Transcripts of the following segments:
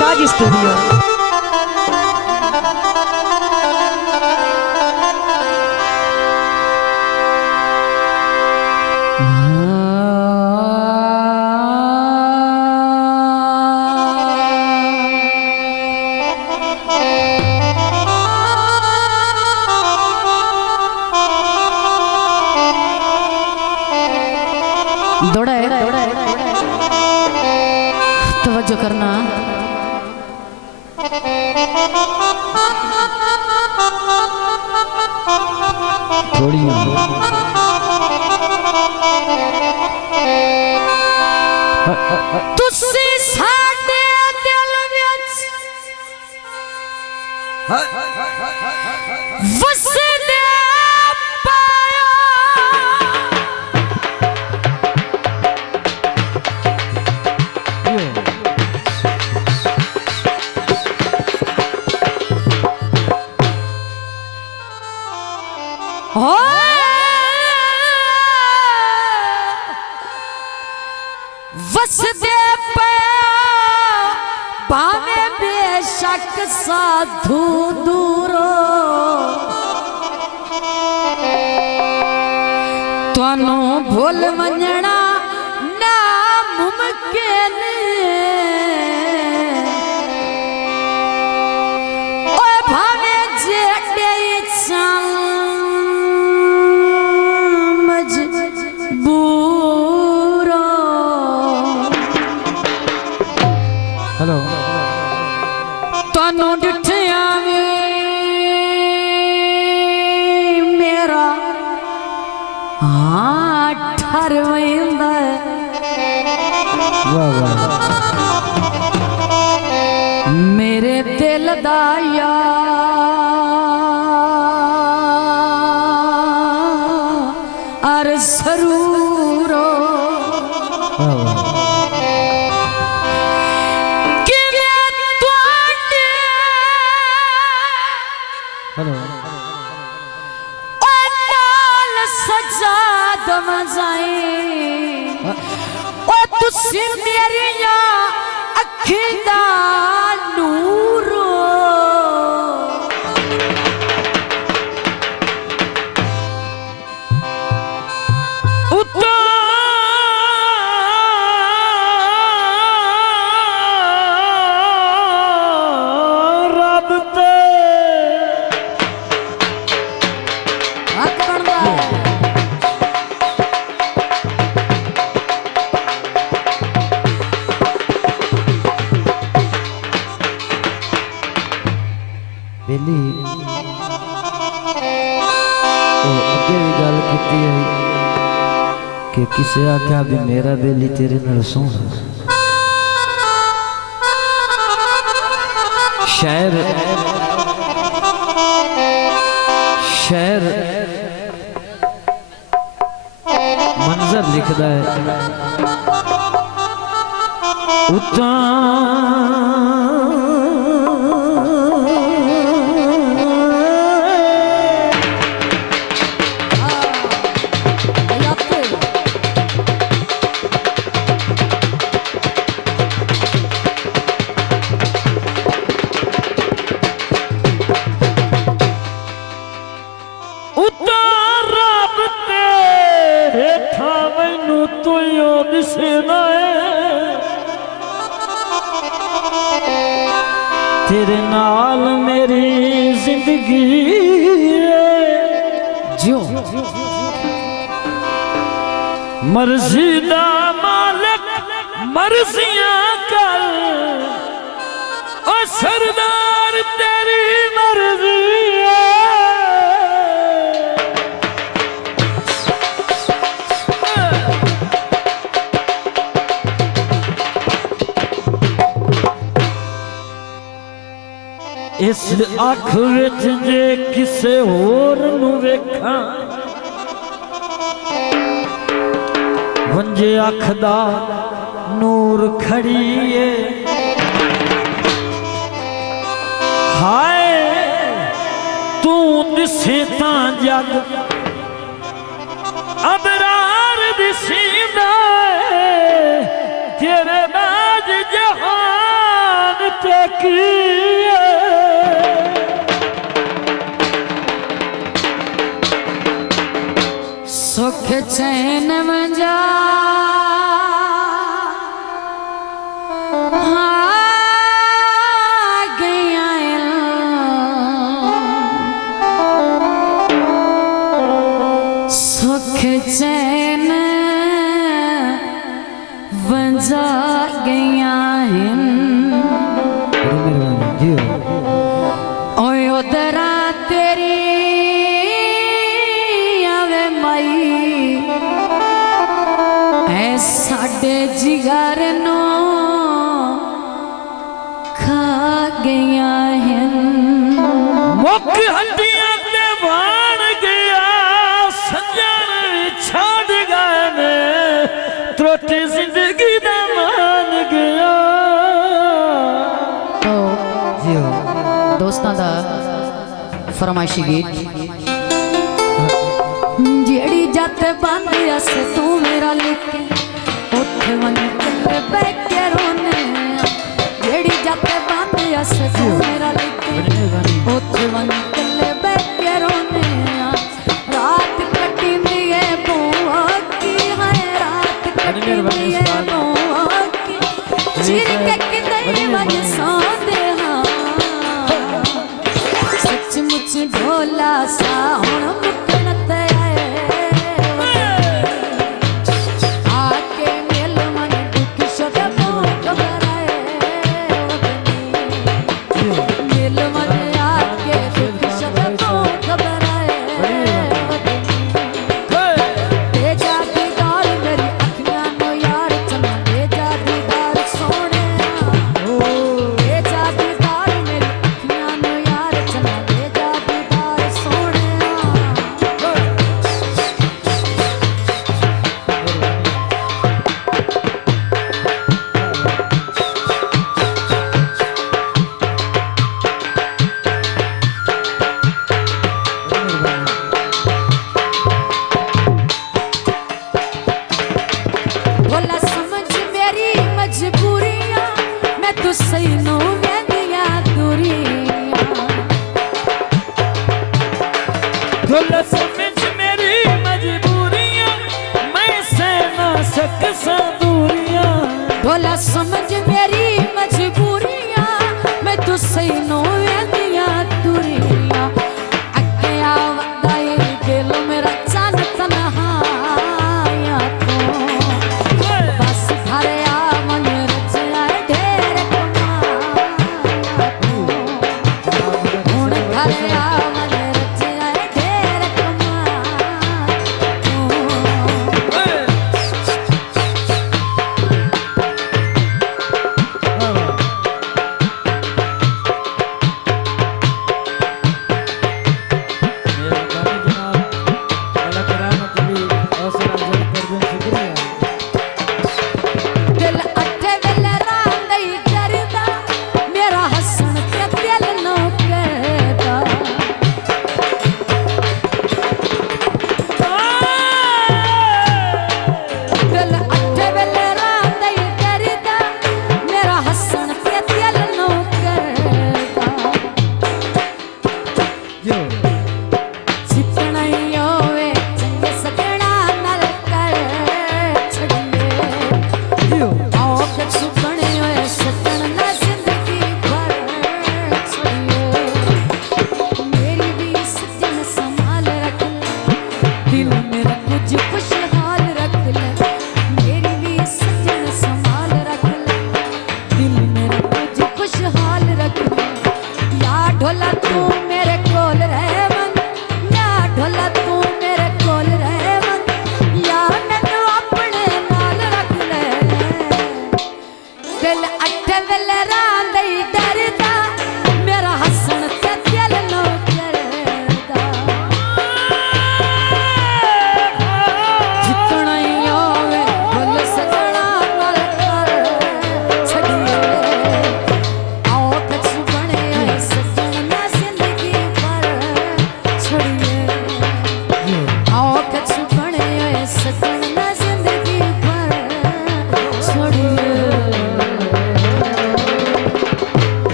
साज स्टूडियो। दौड़ा है तवज्जो करना। थोड़ी तुसी साडे दिल विच वसदे पाया हो वसदे भावे बेशक साधु दूरो त्वानू भूल वंजणा नामुमकिन ओए भावे जेड़े चल मजबूरो। हेलो तानू डिठिया मेरा हाँ ठरवेंदा वाह वाह मेरे दिल दा यार सरूरो। वाह वाह हेलो नाल सजा दम जाए ओ तुसी मेरिया अखी दा नूरो। बेली अगे भी गल की है कि किसे आख्या भी मेरा बेली तेरे नाल सोहना। शायर शायर मंजर लिखदा है उता तेरे नाल मेरी जिंदगी जो मर्जी दा मालिक मर्जियां कर ओ सरदार तेरी मर्जी इस अख विच जे किसे होर नू वेखां वंजे अख दा नूर खड़ीए हाय तू दिसे तां जग अबरार दिसींदा तेरे बाज जहान टेकिए सुख चैन मंजा सुख चैन वंजा गया है बड़ी मेहरबानी जी ओए उदरा तेरी आवे मई ऐ साडे जिगर नो खा गया है मुख हड्डियां ते बाण गया सजन छाड़ गए ने त्रुटि जिंदगी दा मान गया तो जी दोस्तां दा फरमाइशी गीत जेड़ी जत बंद अस तू मेरा लिखे उठ वनी कल्ले बैठे रोने जेड़ी जत बंद अस तू मेरा लिखे उठ वनी कल्ले बैठे रोने रात कटी दिए बुआ की है रात कटी दिए बुआ की चिर के कितने वज सौंदे हाँ सचमुच ढोला सा हुण मुकण ते आके मिल मन दुख शब घबराए मिल मन आके दुख शब घबराए तेजा दीदार मेरी अखियां नो यार चला तेजा दीदार सोने तेजा दीदार मेरी अखियां नो यार चला तेजा दीदार सोने बोला समझ मेरी मजबूरियां मैं तो सही नो वेंदियां दूरियां गुल समझ मेरी मजबूरियां मैं सह ना सकसा दूरियां बोला समझ मेरी मजबूरियां मैं तो सही नो वेंदियां दूरियां अगे आवदा ए दिल मेरा चन तन्हाया तो बस घर आ मन रचना ढेर कमाया हुण घर आ मन रचना ढेर कमाया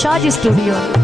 शाज स्टूडियो।